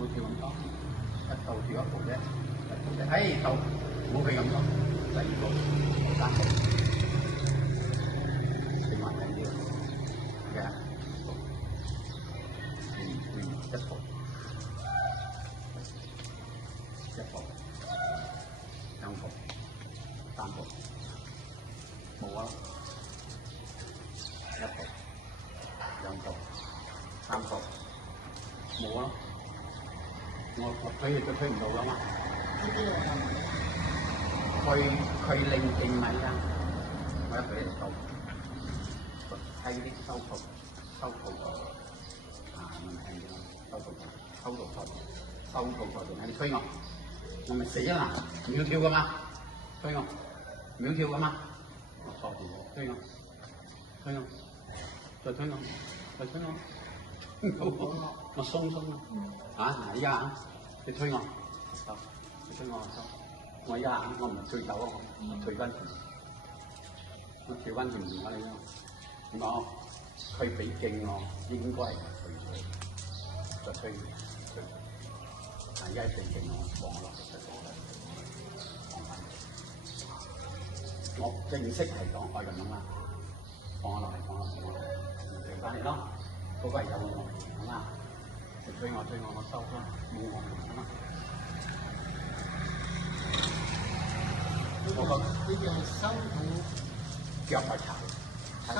冇跳咁多，一步跳一步啫，一步啫。誒到，唔好佢咁多，第二步、第三步，變慢啲嘅，一步，兩步，三步，冇啊，一步，兩步，三步。冇啊！我推亦都推唔到噶嘛。佢令定米啊！我一俾你收，睇啲收鋪啊！唔係點啊？收鋪台，你推我，我咪死啦！秒跳噶嘛，推我，秒跳噶嘛，我錯住我，推我，再推我，再推我。我鬆啊！嗱，依家啊，你推我，收，你推我收。我依家啊，我唔係退走啊，我退翻條，我調翻條面俾你咯。點講？佢俾勁我，應該係退咗，就推。但依家俾勁我，放落就得咗啦。我正式係講係咁樣啦，放落嚟，調翻嚟咯。嗰個係有我，好嘛？你推我，我收啦，冇我，好嘛？我覺得呢個係收到腳係柴，收。